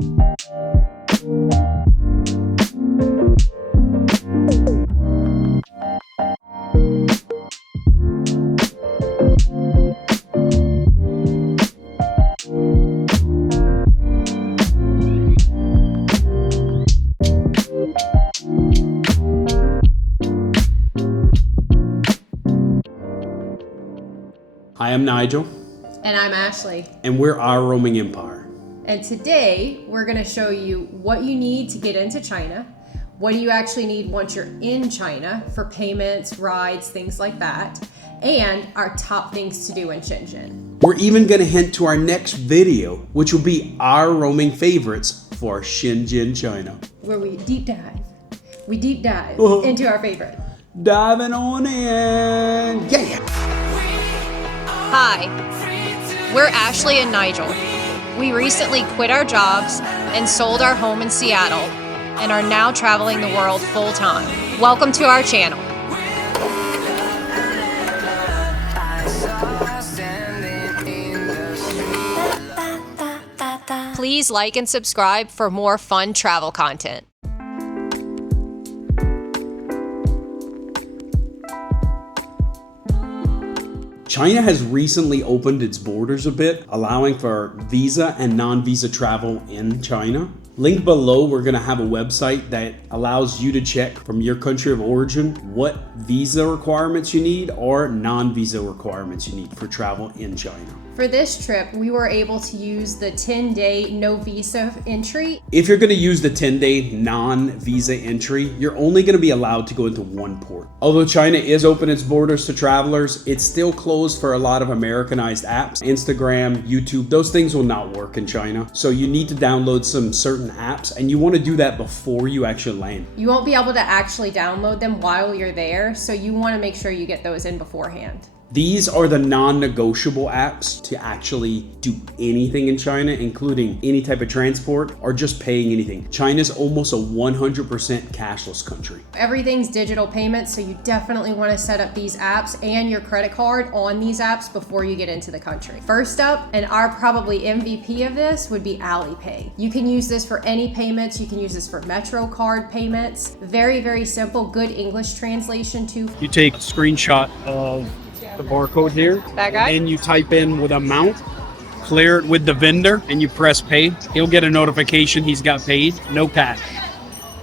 Hi, I'm Nigel. And I'm Ashley. And we're Our Roaming Empire. And today we're going to show you what you need to get into China. What do you actually need once you're in China for payments, rides, things like that. And our top things to do in Shenzhen. We're even going to hint to our next video, which will be our roaming favorites for Shenzhen, China. Where we deep dive. We deep dive into our favorite. Diving on in. Yeah. Hi, we're Ashley and Nigel. We recently quit our jobs and sold our home in Seattle and are now traveling the world full time. Welcome to our channel. Please like and subscribe for more fun travel content. China has recently opened its borders a bit, allowing for visa and non-visa travel in China. Linked below, we're going to have a website that allows you to check from your country of origin what visa requirements you need or non-visa requirements you need for travel in China. For this trip, we were able to use the 10-day no visa entry. If you're going to use the 10-day non-visa entry, you're only going to be allowed to go into one port. Although China is opening its borders to travelers, it's still closed for a lot of Americanized apps. Instagram, YouTube, those things will not work in China. So you need to download some certain apps, and you want to do that before you actually land. You won't be able to actually download them while you're there, so you want to make sure you get those in beforehand. These are the non-negotiable apps to actually do anything in China, including any type of transport or just paying anything. China's almost a 100% cashless country. Everything's digital payments, so you definitely want to set up these apps and your credit card on these apps before you get into the country. First up, and our probably MVP of this would be Alipay. You can use this for any payments. You can use this for Metro card payments. Very, very simple, good English translation too. You take a screenshot of the barcode here, That guy? and you type in with amount, clear it with the vendor, and you press pay. He'll get a notification he's got paid. No cash.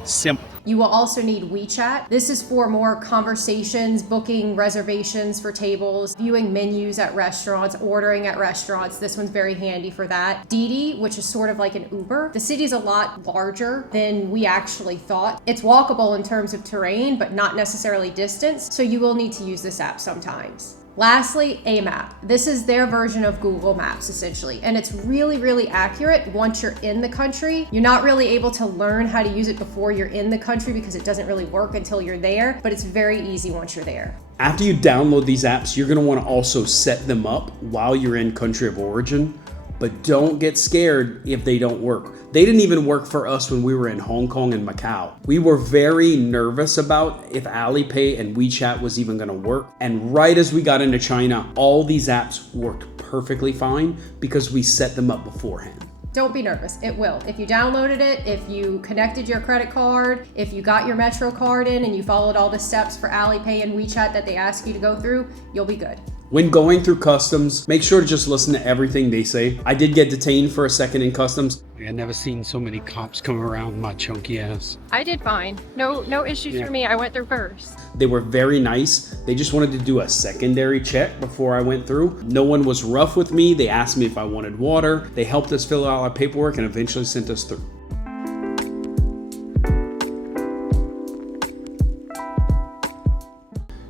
Simple. You will also need WeChat. This is for more conversations, booking reservations for tables, viewing menus at restaurants, ordering at restaurants. This one's very handy for that. Didi, which is sort of like an Uber. The city's a lot larger than we actually thought. It's walkable in terms of terrain, but not necessarily distance. So you will need to use this app sometimes. Lastly, AMAP. This is their version of Google Maps, essentially, and it's really, really accurate once you're in the country. You're not really able to learn how to use it before you're in the country because it doesn't really work until you're there, but it's very easy once you're there. After you download these apps, you're going to want to also set them up while you're in country of origin, but don't get scared if they don't work. They didn't even work for us when we were in Hong Kong and Macau. We were very nervous about if Alipay and WeChat was even gonna work. And right as we got into China, all these apps worked perfectly fine because we set them up beforehand. Don't be nervous, it will. If you downloaded it, if you connected your credit card, if you got your Metro card in and you followed all the steps for Alipay and WeChat that they ask you to go through, you'll be good. When going through customs, make sure to just listen to everything they say. I did get detained for a second in customs. I've never seen so many cops come around my chunky ass. I did fine. No issues for me. I went through first. They were very nice. They just wanted to do a secondary check before I went through. No one was rough with me. They asked me if I wanted water. They helped us fill out our paperwork and eventually sent us through.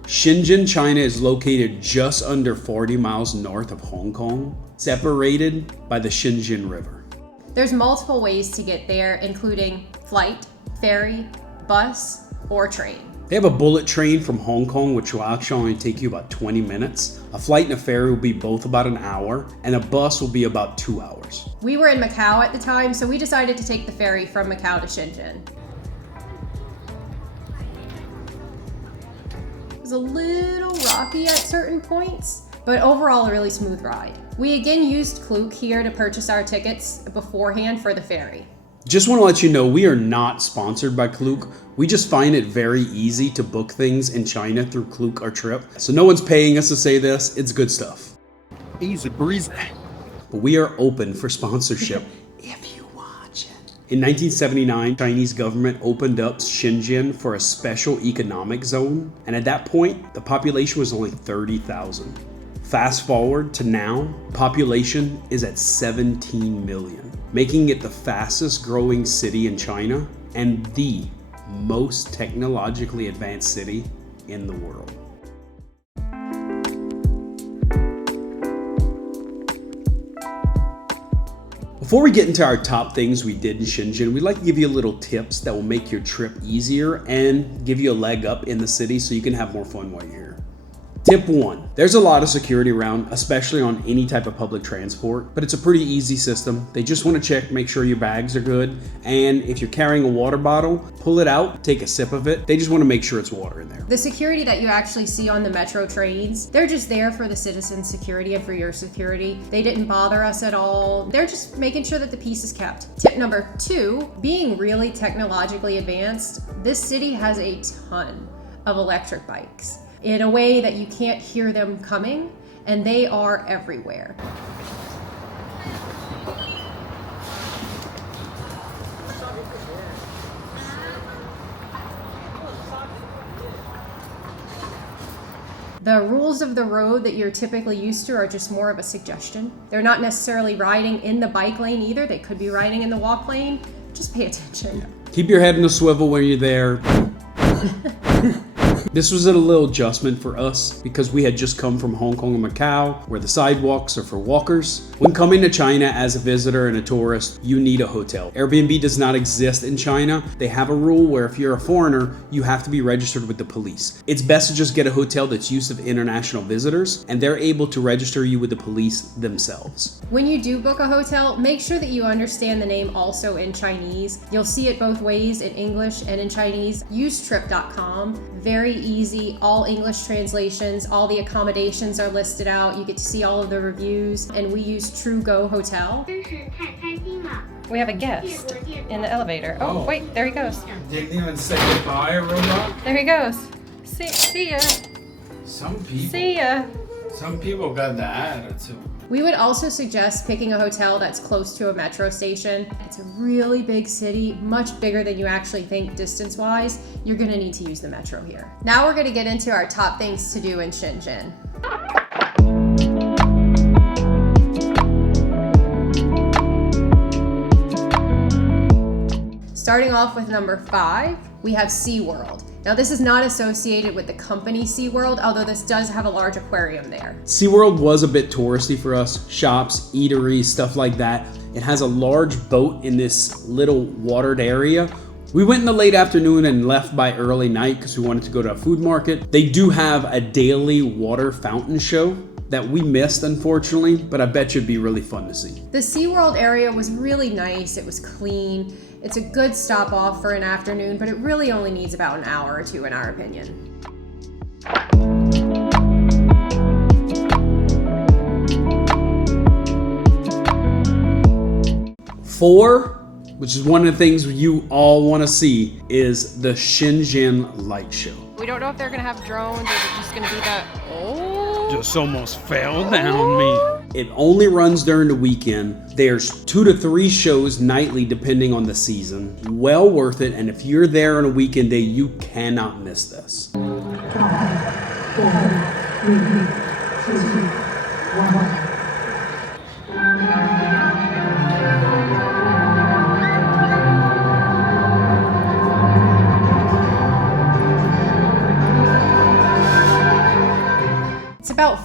Shenzhen, China is located just under 40 miles north of Hong Kong, separated by the Shenzhen River. There's multiple ways to get there, including flight, ferry, bus, or train. They have a bullet train from Hong Kong, which will actually only take you about 20 minutes. A flight and a ferry will be both about an hour, and a bus will be about 2 hours. We were in Macau at the time, so we decided to take the ferry from Macau to Shenzhen. It was a little rocky at certain points, but overall a really smooth ride. We again used Klook here to purchase our tickets beforehand for the ferry. Just want to let you know we are not sponsored by Klook. We just find it very easy to book things in China through Klook our trip. So no one's paying us to say this. It's good stuff. Easy breezy. But we are open for sponsorship if you watch it. In 1979, Chinese government opened up Shenzhen for a special economic zone. And at that point, the population was only 30,000. Fast forward to now, population is at 17 million, making it the fastest growing city in China and the most technologically advanced city in the world. Before we get into our top things we did in Shenzhen, we'd like to give you a little tips that will make your trip easier and give you a leg up in the city so you can have more fun while you're here. Tip 1. There's a lot of security around, especially on any type of public transport, but it's a pretty easy system. They just want to check, make sure your bags are good, and if you're carrying a water bottle, pull it out, take a sip of it. They just want to make sure it's water in there. The security that you actually see on the metro trains, they're just there for the citizens' security and for your security. They didn't bother us at all. They're just making sure that the peace is kept. Tip number 2, being really technologically advanced, this city has a ton of electric bikes in a way that you can't hear them coming, and they are everywhere. The rules of the road that you're typically used to are just more of a suggestion. They're not necessarily riding in the bike lane either. They could be riding in the walk lane. Just pay attention. Yeah. Keep your head in the swivel when you're there. This was a little adjustment for us because we had just come from Hong Kong and Macau, where the sidewalks are for walkers. When coming to China as a visitor and a tourist, you need a hotel. Airbnb does not exist in China. They have a rule where if you're a foreigner, you have to be registered with the police. It's best to just get a hotel that's used of international visitors, and they're able to register you with the police themselves. When you do book a hotel, make sure that you understand the name also in Chinese. You'll see it both ways, in English and in Chinese. Use trip.com. Very easy, all English translations, all the accommodations are listed out. You get to see all of the reviews, and we use True Go Hotel. We have a guest in the elevator. Oh, wait, there he goes. Didn't even say goodbye, robot. There he goes. See ya. See ya. Some people got the attitude. We would also suggest picking a hotel that's close to a metro station. It's a really big city, much bigger than you actually think distance-wise. You're gonna need to use the metro here. Now we're gonna get into our top things to do in Shenzhen. Starting off with number 5, we have SeaWorld. Now this is not associated with the company SeaWorld, although this does have a large aquarium there. SeaWorld was a bit touristy for us. Shops, eateries, stuff like that. It has a large boat in this little watered area. We went in the late afternoon and left by early night because we wanted to go to a food market. They do have a daily water fountain show that we missed, unfortunately, but I bet you it'd be really fun to see. The SeaWorld area was really nice. It was clean. It's a good stop off for an afternoon, but it really only needs about an hour or two in our opinion. 4, which is one of the things you all want to see, is the Shenzhen light show. We don't know if they're gonna have drones or is it just gonna be that. Just almost fell down me. It only runs during the weekend. There's 2 to 3 shows nightly depending on the season. Well worth it, and if you're there on a weekend day, you cannot miss this.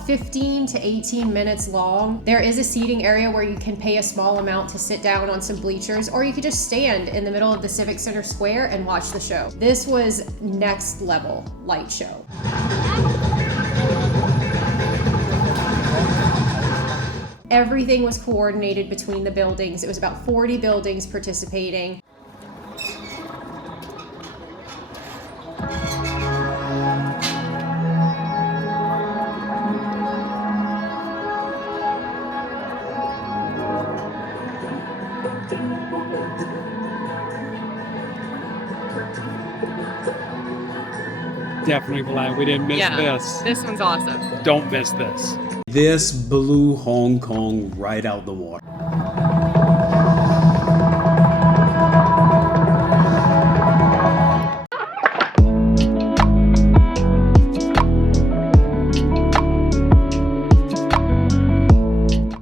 15 to 18 minutes long. There is a seating area where you can pay a small amount to sit down on some bleachers, or you could just stand in the middle of the Civic Center Square and watch the show. This was next level light show. Everything was coordinated between the buildings. It was about 40 buildings participating. Definitely glad we didn't miss this. This one's awesome. Don't miss this. This blew Hong Kong right out the water.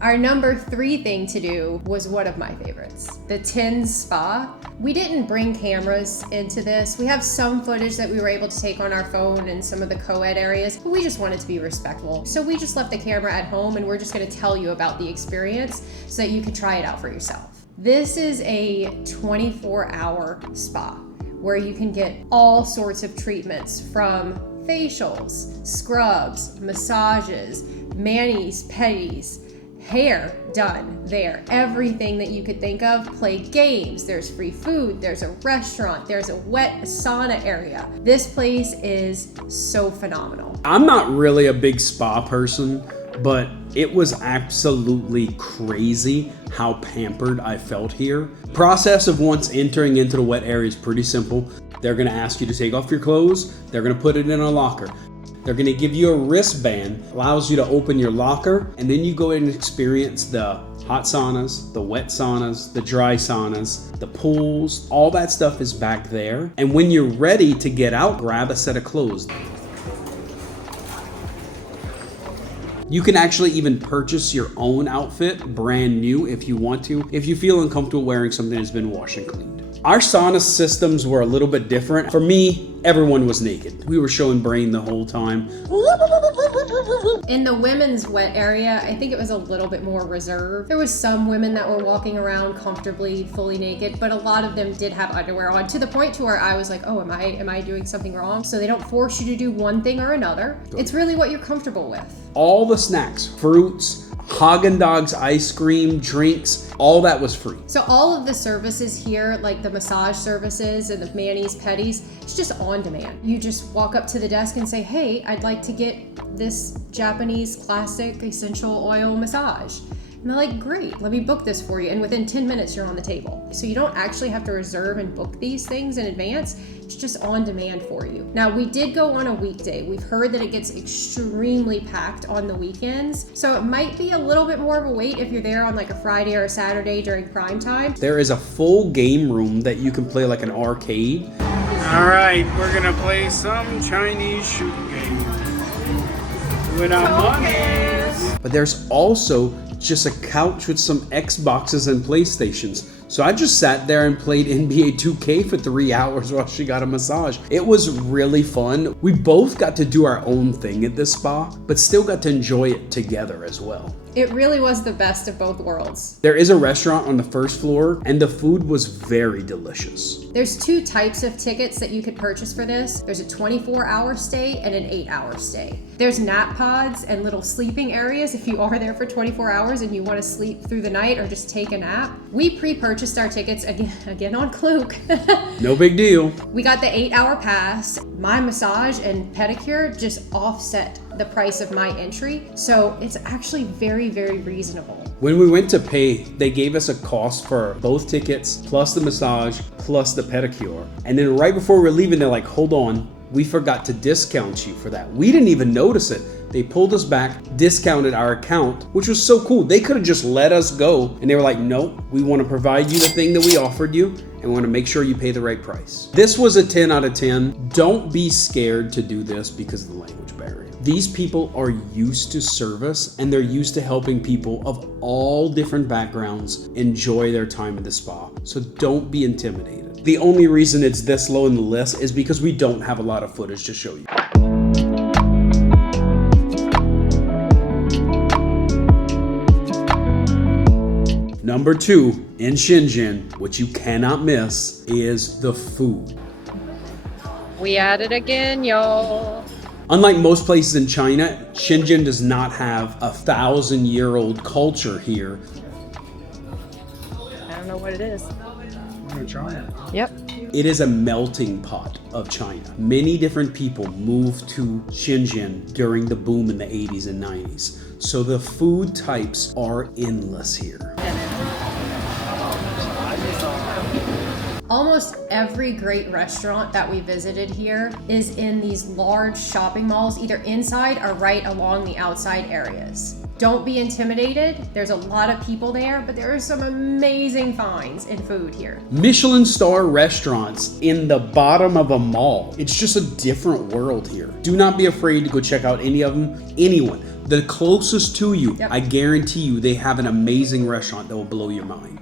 Our number 3 thing to do was one of my favorites, the Tenz Spa. We didn't bring cameras into this. We have some footage that we were able to take on our phone in some of the co-ed areas, but we just wanted to be respectful. So we just left the camera at home and we're just gonna tell you about the experience so that you can try it out for yourself. This is a 24-hour spa where you can get all sorts of treatments from facials, scrubs, massages, manis, pedis, hair done there. Everything that you could think of. Play games, there's free food, there's a restaurant, there's a wet sauna area. This place is so phenomenal. I'm not really a big spa person, but it was absolutely crazy how pampered I felt here. Process of once entering into the wet area is pretty simple. They're gonna ask you to take off your clothes, they're gonna put it in a locker. They're gonna give you a wristband, allows you to open your locker, and then you go in and experience the hot saunas, the wet saunas, the dry saunas, the pools, all that stuff is back there. And when you're ready to get out, grab a set of clothes. You can actually even purchase your own outfit, brand new if you want to, if you feel uncomfortable wearing something that's been washed and cleaned. Our sauna systems were a little bit different. For me, everyone was naked. We were showing brain the whole time. In the women's wet area, I think it was a little bit more reserved. There was some women that were walking around comfortably, fully naked, but a lot of them did have underwear on, to the point to where I was like, oh, am I doing something wrong? So they don't force you to do one thing or another. It's really what you're comfortable with. All the snacks, fruits, Haagen-Dazs ice cream, drinks, all that was free. So all of the services here, like the massage services and the manis, pedis, it's just on demand. You just walk up to the desk and say, hey, I'd like to get this Japanese classic essential oil massage. And they're like, great, let me book this for you. And within 10 minutes, you're on the table. So you don't actually have to reserve and book these things in advance. It's just on demand for you. Now, we did go on a weekday. We've heard that it gets extremely packed on the weekends. So it might be a little bit more of a wait if you're there on like a Friday or a Saturday during prime time. There is a full game room that you can play like an arcade. All right, we're gonna play some Chinese shooting game with our monies. But there's also just a couch with some Xboxes and PlayStations. So I just sat there and played NBA 2K for 3 hours while she got a massage. It was really fun. We both got to do our own thing at this spa, but still got to enjoy it together as well. It really was the best of both worlds. There is a restaurant on the first floor, and the food was very delicious. There's 2 types of tickets that you could purchase for this. There's a 24-hour stay and an 8-hour stay. There's nap pods and little sleeping areas if you are there for 24 hours and you want to sleep through the night or just take a nap. We pre-purchased our tickets again on Klook. No big deal. We got the 8-hour pass. My massage and pedicure just offset the price of my entry. So it's actually very, very reasonable. When we went to pay, they gave us a cost for both tickets, plus the massage, plus the pedicure. And then right before we're leaving, they're like, hold on, we forgot to discount you for that. We didn't even notice it. They pulled us back, discounted our account, which was so cool. They could have just let us go. And they were like, nope, we want to provide you the thing that we offered you, and we want to make sure you pay the right price. This was a 10 out of 10. Don't be scared to do this because of the language barrier. These people are used to service, and they're used to helping people of all different backgrounds enjoy their time at the spa. So don't be intimidated. The only reason it's this low in the list is because we don't have a lot of footage to show you. Number 2 in Shenzhen, which you cannot miss, is the food. We at it again, y'all. Unlike most places in China, Shenzhen does not have a 1,000-year-old culture here. I don't know what it is. I'm gonna try it. Yep. It is a melting pot of China. Many different people moved to Shenzhen during the boom in the 80s and 90s. So the food types are endless here. Almost every great restaurant that we visited here is in these large shopping malls, either inside or right along the outside areas. Don't be intimidated. There's a lot of people there, but there are some amazing finds in food here. Michelin star restaurants in the bottom of a mall. It's just a different world here. Do not be afraid to go check out any of them. Anyone. The closest to you, Yep. I guarantee you they have an amazing restaurant that will blow your mind.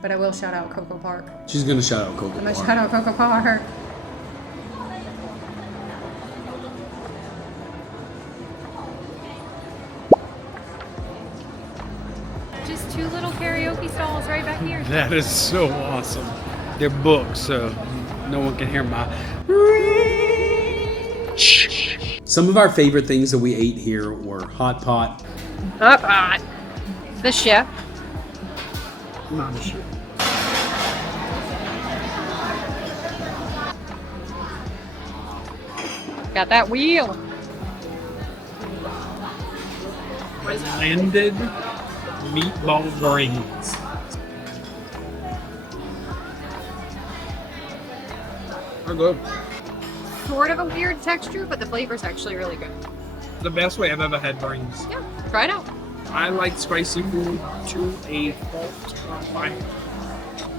But I will shout out Coco Park. She's gonna shout out Coco I'm gonna Park. shout out Coco Park. Just 2 little karaoke stalls right back here. That is so awesome. They're booked, so no one can hear my. Some of our favorite things that we ate here were hot pot. Up hot. The chef. Not a shit. Got that wheel. Blended meatball brains. They're good. Sort of a weird texture, but the flavor's actually really good. The best way I've ever had brains. Yeah, try it out. I like spicy food to a fault.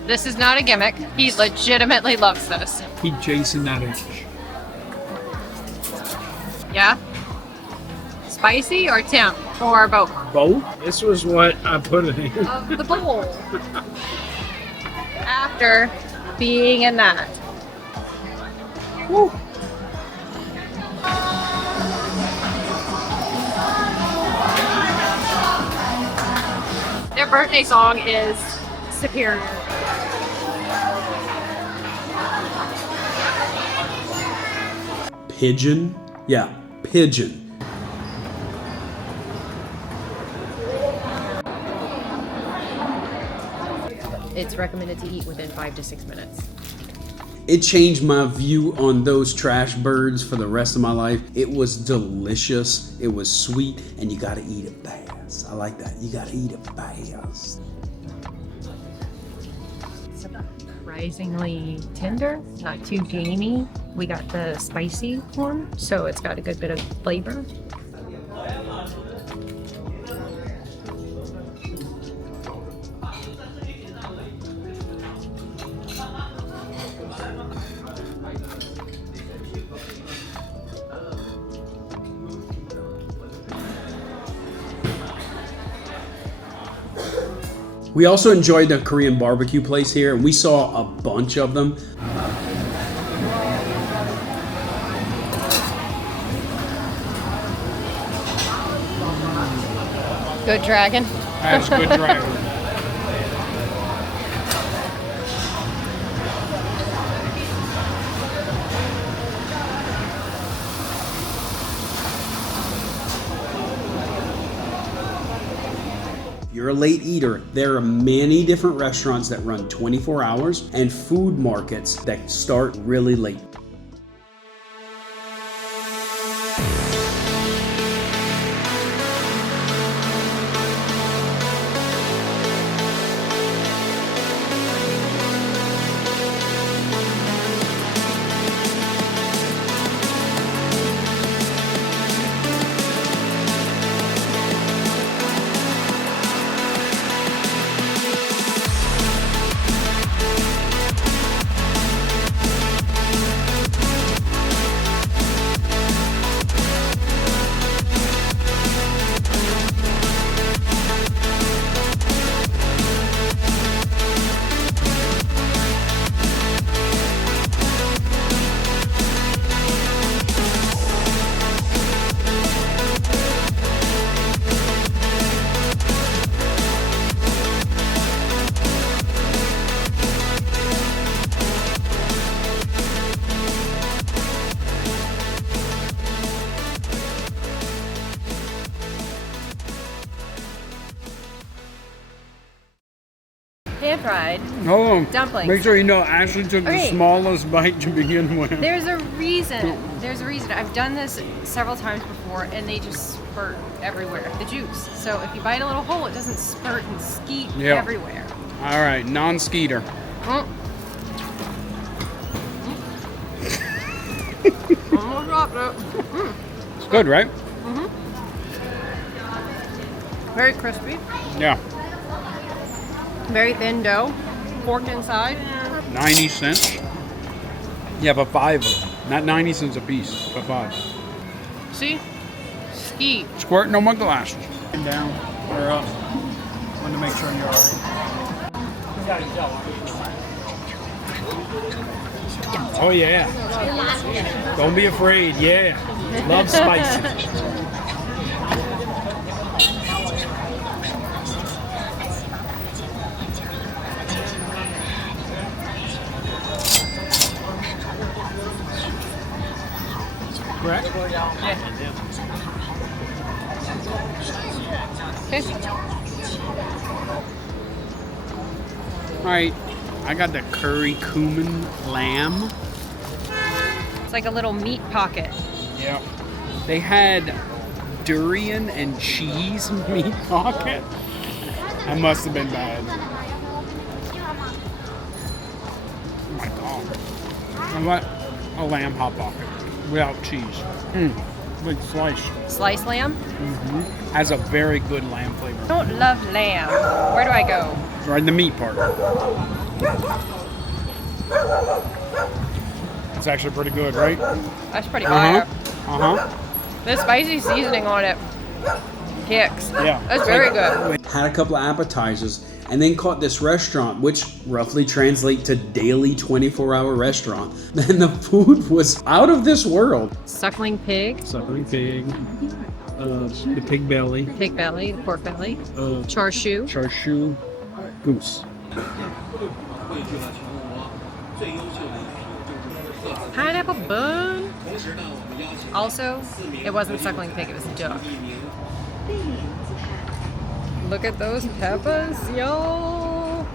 This is not a gimmick. He legitimately loves this. Keep chasing that itch. Yeah? Spicy or temp? Or both? Both? This was what I put it in. Of the bowl. After being in that. Woo. Their birthday song is superior. Pigeon? Yeah, pigeon. It's recommended to eat within 5 to 6 minutes. It changed my view on those trash birds for the rest of my life. It was delicious, it was sweet, and you gotta eat it fast. I like that. You gotta eat it fast. Surprisingly tender, not too gamey. We got the spicy one, so it's got a good bit of flavor. We also enjoyed the Korean barbecue place here, and we saw a bunch of them. Good dragon. That's good dragon. You're a late eater. There are many different restaurants that run 24 hours and food markets that start really late. Pan-fried. Hold on. Dumplings. Make sure you know Ashley took the Okay. smallest bite to begin with. There's a reason. There's a reason. I've done this several times before, and they just spurt everywhere. The juice. So if you bite a little hole, it doesn't spurt and skeet Yep. everywhere. All right, non-skeeter. Mm. Almost dropped it. It's good, right? Very crispy. Yeah. Very thin dough. Pork inside. 90 cents. Yeah, but 5 of them. Not 90 cents a piece, but 5. See? Ski. Squirting on my glasses. Down or up. Wanted to make sure you're alright. Oh yeah. Don't be afraid. Yeah. Love spicy. Correct? Okay. All right. I got the curry cumin lamb. It's like a little meat pocket. Yeah. They had durian and cheese meat pocket. That must have been bad. Oh my god. I want a lamb hot pocket without cheese. Big slice. Sliced lamb. Has a very good lamb flavor. I don't love lamb. Where do I go? Right in the meat part. It's actually pretty good, right? That's pretty fire. Uh-huh. The spicy seasoning on it kicks. Yeah. That's very good. Had a couple of appetizers and then caught this restaurant, which roughly translate to daily 24-hour restaurant. And the food was out of this world. Suckling pig. Suckling pig. The pig belly. Pig belly. The pork belly. Char siu. Char siu. Goose. Pineapple bun. Also, it wasn't suckling pig, it was duck. Look at those peppers, yo!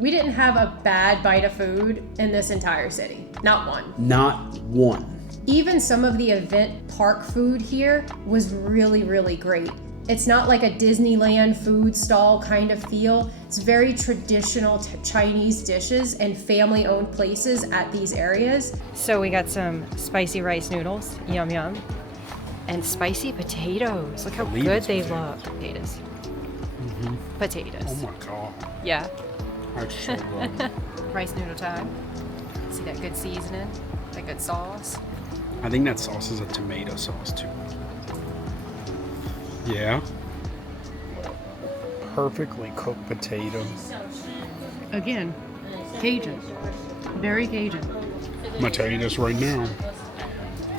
We didn't have a bad bite of food in this entire city. Not one. Not one. Even some of the event park food here was really, really great. It's not like a Disneyland food stall kind of feel. It's very traditional Chinese dishes and family-owned places at these areas. So we got some spicy rice noodles, yum yum, and spicy potatoes. Look how good they look. Potatoes. Potatoes. Oh my god. Yeah. That's so good. Rice noodle time. See that good seasoning? That good sauce? I think that sauce is a tomato sauce too. Yeah. Perfectly cooked potatoes. Again, Cajun. Very Cajun. I'm gonna tell you this right now.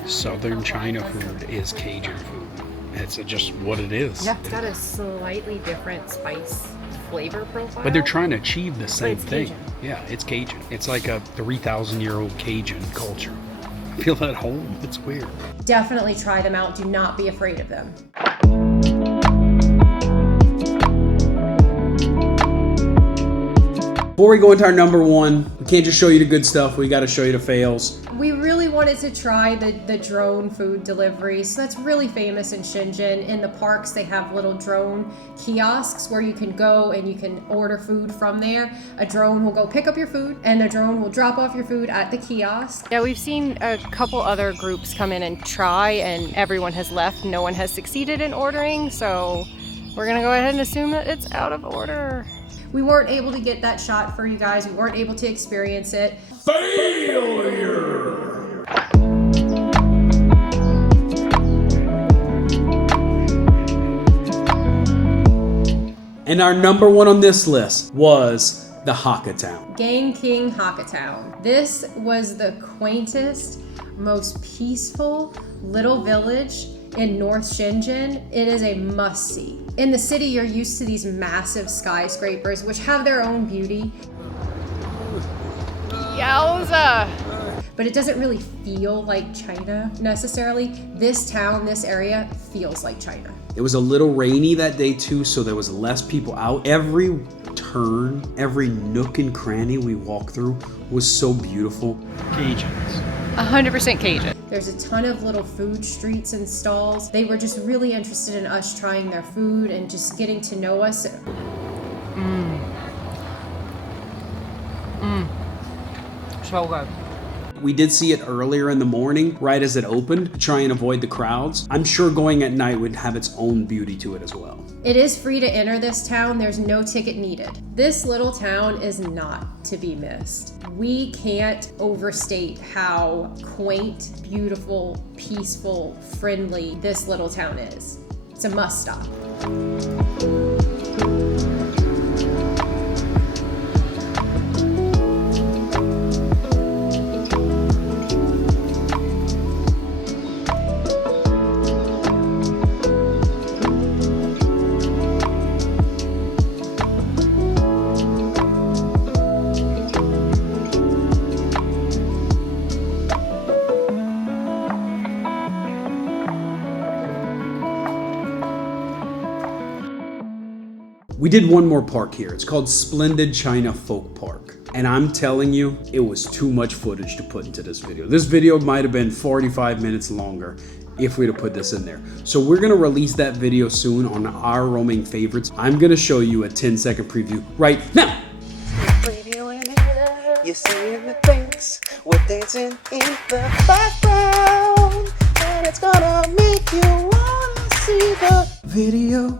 Southern China food is Cajun food. It's just what it is. Yeah, it's got a slightly different spice flavor profile. But they're trying to achieve the same it's thing. Cajun. Yeah, it's Cajun. It's like a 3,000-year-old Cajun culture. Feel at home. It's weird. Definitely try them out. Do not be afraid of them. Before we go into our number one, we can't just show you the good stuff. We got to show you the fails. We really wanted to try the drone food delivery. So that's really famous in Shenzhen. In the parks, they have little drone kiosks where you can go and you can order food from there. A drone will go pick up your food and the drone will drop off your food at the kiosk. Yeah, we've seen a couple other groups come in and try, and everyone has left. No one has succeeded in ordering, so we're gonna go ahead and assume that it's out of order. We weren't able to get that shot for you guys. We weren't able to experience it. Failure! And our number one on this list was the Hakka town. Gankeng Hakka town. This was the quaintest, most peaceful little village in North Shenzhen. It is a must-see. In the city, you're used to these massive skyscrapers, which have their own beauty. Yowza! But it doesn't really feel like China necessarily. This town, this area feels like China. It was a little rainy that day too, so there was less people out. Every turn, every nook and cranny we walked through was so beautiful. Cajuns. 100% Cajun. There's a ton of little food streets and stalls. They were just really interested in us trying their food and just getting to know us. so good. We did see it earlier in the morning, right as it opened, to try and avoid the crowds. I'm sure going at night would have its own beauty to it as well. It is free to enter this town. There's no ticket needed. This little town is not to be missed. We can't overstate how quaint, beautiful, peaceful, friendly this little town is. It's a must stop. We did one more park here. It's called Splendid China Folk Park. And I'm telling you, it was too much footage to put into this video. This video might have been 45 minutes longer if we'd have put this in there. So we're gonna release that video soon on our roaming favorites. I'm gonna show you a 10-second preview right now. You're seeing the things we're dancing in the background, and it's gonna make you wanna see the video.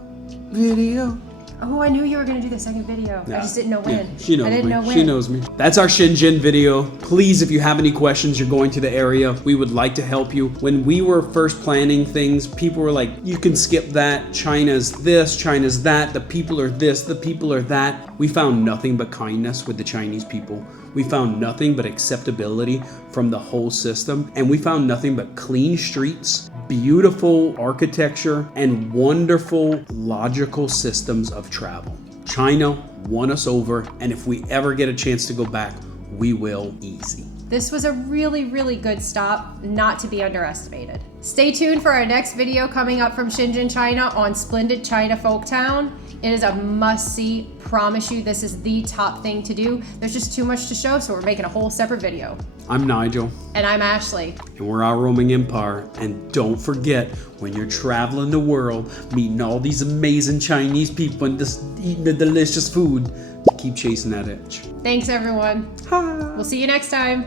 Oh, I knew you were gonna do the second video. Yeah. I just didn't know when. Yeah, she knows I didn't me. know when. She knows me. That's our Shenzhen video. Please, if you have any questions, you're going to the area, we would like to help you. When we were first planning things, people were like, you can skip that. China's this, China's that. The people are this, the people are that. We found nothing but kindness with the Chinese people. We found nothing but acceptability from the whole system. And we found nothing but clean streets, beautiful architecture, and wonderful logical systems of travel. China won us over, and if we ever get a chance to go back, we will easy. This was a really, really good stop, not to be underestimated. Stay tuned for our next video coming up from Shenzhen, China on Splendid China Folktown. It is a must-see. Promise you, this is the top thing to do. There's just too much to show, so we're making a whole separate video. I'm Nigel. And I'm Ashley. And we're our roaming empire. And don't forget, when you're traveling the world, meeting all these amazing Chinese people and just eating the delicious food, keep chasing that itch. Thanks, everyone. We'll see you next time.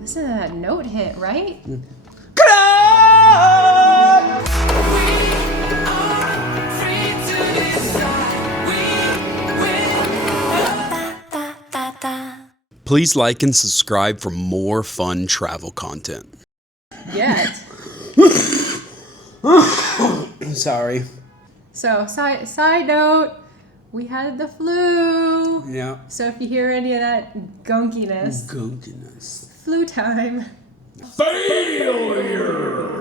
Listen to that note hit, right? Please like and subscribe for more fun travel content. Yet. Sorry. So, side note, we had the flu. Yeah. So if you hear any of that gunkiness, Gunkiness. flu time. Failure!